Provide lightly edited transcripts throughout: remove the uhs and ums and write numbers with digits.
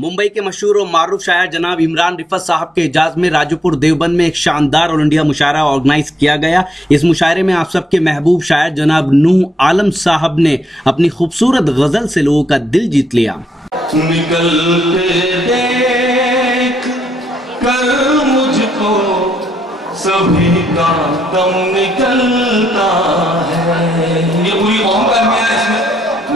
मुंबई के मशहूर और मारूफ शायर जनाब इमरान रिफत साहब के एजाज में राजोपुर देवबंद में एक शानदार ऑल इंडिया मुशायरा ऑर्गेनाइज किया गया। इस मुशायरे में आप सबके महबूब शायर जनाब नूह आलम साहब ने अपनी खूबसूरत गजल से लोगों का दिल जीत लिया। निकलते देख कर मुझको सभी का दम निकलता है। ये पूरी कौम का मैं इसमें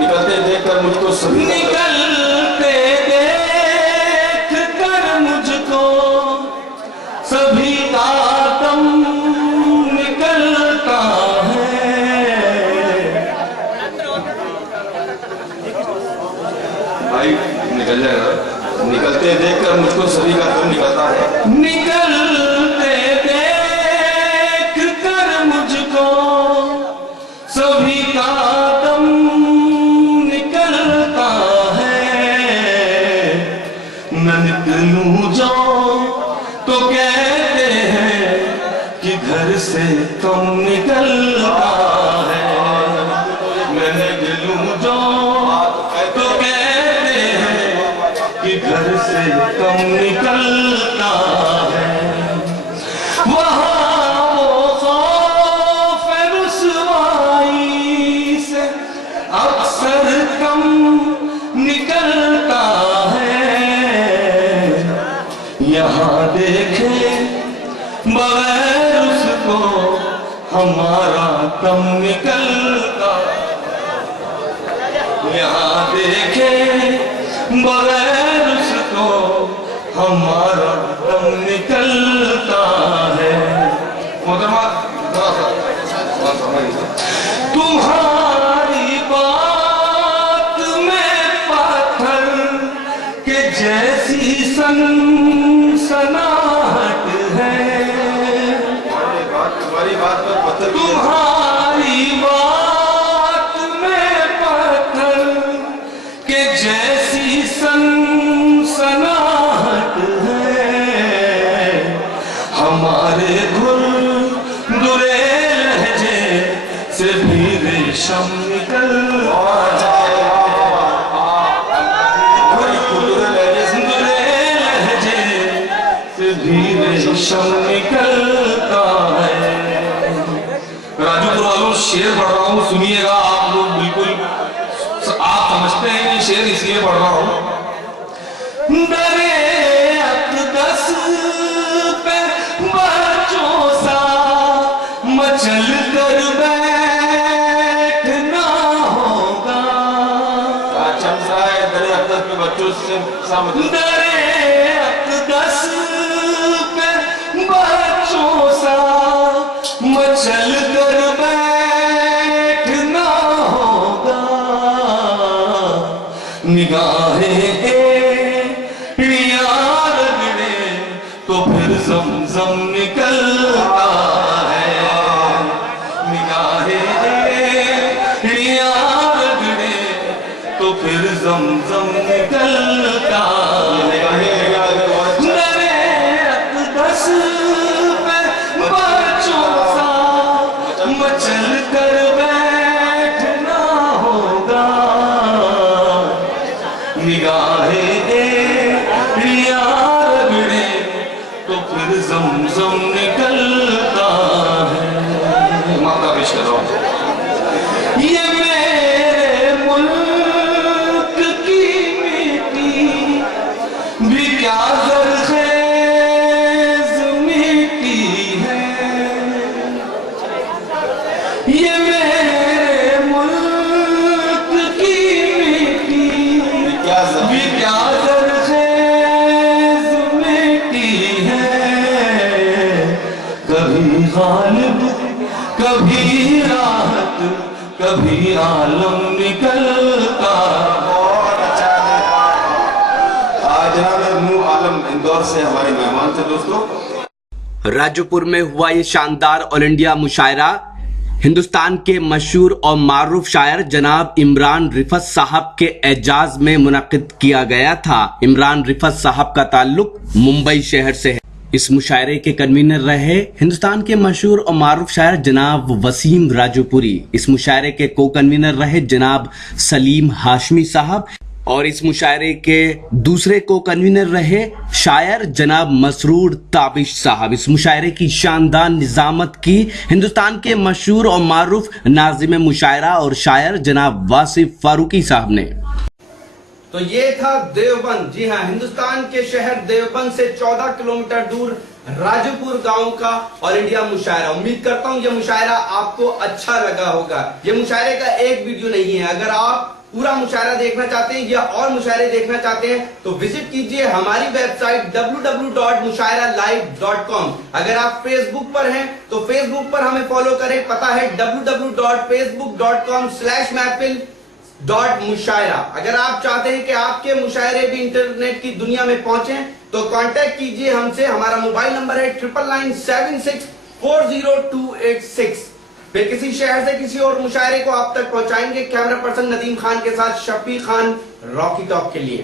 निकलते देख कर मुझको सभी निकलते देख कर मुझको सभी का दम निकलता है। भाई निकल जाएगा। निकलते देख कर मुझको सभी का दम निकलता है। निकलते देख कर मुझको सभी का दम निकलता है। न निकलूं जो तो कहते हैं कि घर से कम निकलता है। मैं निकलूं जो तो कहते हैं कि घर से कम निकलता है। वहाँ वो खौफ रुसवाई से अक्सर कम निकलता है। यहाँ देखे बगैर उसको हमारा दम निकलता। यहाँ देखे बगैर उसको हमारा दम निकलता है। तुम्हारी बात में पत्थर के जैसी सनसनाहट है। तुम्हारी बात में पत्थर के जैसी सनसनाहट है। हमारे धुरे लहजे से भी रेशम निकलता है। धुरे लहजे से भी रेशम निकलता है। राजूपुर वालों शेर पढ़ रहा हूँ, सुनिएगा आप लोग। बिल्कुल आप समझते हैं कि शेर इसलिए पढ़ रहा हूँ। दरे अक़दस पे बच्चों सा मचल कर बैठना होगा। अच्छा सा है दरे अक़दस पे बच्चों से दरे अक़दस पे बच्चों सा मचल कर बैठना होगा। निगाहें रगड़े तो फिर ज़मज़म निकलता है। निगाहें रगड़े तो फिर ज़मज़म निकलता है। दरे अक़दस पे बच्चों सा मचल कर बैठना होगा। निगाहें रगड़े तो फिर ज़मज़म निकलता है। माता पेश कर रहा हूँ। ये मेरे मुल्क की मिट्टी भी क्या ज़रख़ेज़ मिट्टी है। ये मेरे मुल्क की मिट्टी भी क्या ज़रख़ेज़ मिट्टी है। कभी गालिब कभी राहत कभी आलम निकलता। आज जनाब नूह आलम इंदौर से हमारे मेहमान थे। दोस्तों राजोपुर में हुआ ये शानदार ऑल इंडिया मुशायरा हिंदुस्तान के मशहूर और मारूफ शायर जनाब इमरान रिफत साहब के एजाज में मुनक़िद किया गया था। इमरान रिफत साहब का ताल्लुक मुंबई शहर से है। इस मुशायरे के कन्वीनर रहे हिंदुस्तान के मशहूर और मारूफ शायर जनाब वसीम राजोपुरी। इस मुशायरे के को कन्वीनर रहे जनाब सलीम हाशमी साहब। اور اس مشاعرے کے دوسرے کو کنوینر رہے شاعر جناب مسرور تابش صاحب. اس مشاعرے کی شاندار نظامت کی ہندوستان کے مشہور اور معروف ناظم مشاعرہ اور شاعر جناب واصف فاروقی صاحب نے. تو یہ تھا دیوبند. جی ہاں، ہندوستان کے شہر دیوبند سے 14 کلومیٹر دور راجو پور گاؤں کا آل انڈیا مشاعرہ. امید کرتا ہوں یہ مشاعرہ آپ کو اچھا لگا ہوگا. یہ مشاعرے کا ایک ویڈیو نہیں ہے. اگر آپ پورا مشاعرہ دیکھنا چاہتے ہیں یا اور مشاعرے دیکھنا چاہتے ہیں تو وزٹ کیجئے ہماری ویب سائٹ www.mushairalive.com. اگر آپ فیس بک پر ہیں تو فیس بک پر ہمیں فالو کریں. پتہ ہے www.facebook.com/mahfil.mushaira. اگر آپ چاہتے ہیں کہ آپ کے مشاعرے بھی انٹرنیٹ کی دنیا میں پہنچیں تو کانٹیکٹ کیجئے ہم سے. ہمارا موبائل نمبر ہے 9997640286. پھر کسی شہر سے کسی اور مشاعرے کو آپ تک پہنچائیں گے. کیمرہ پرسن ندیم خان کے ساتھ شفیق خان، راکی ٹاک کے لیے.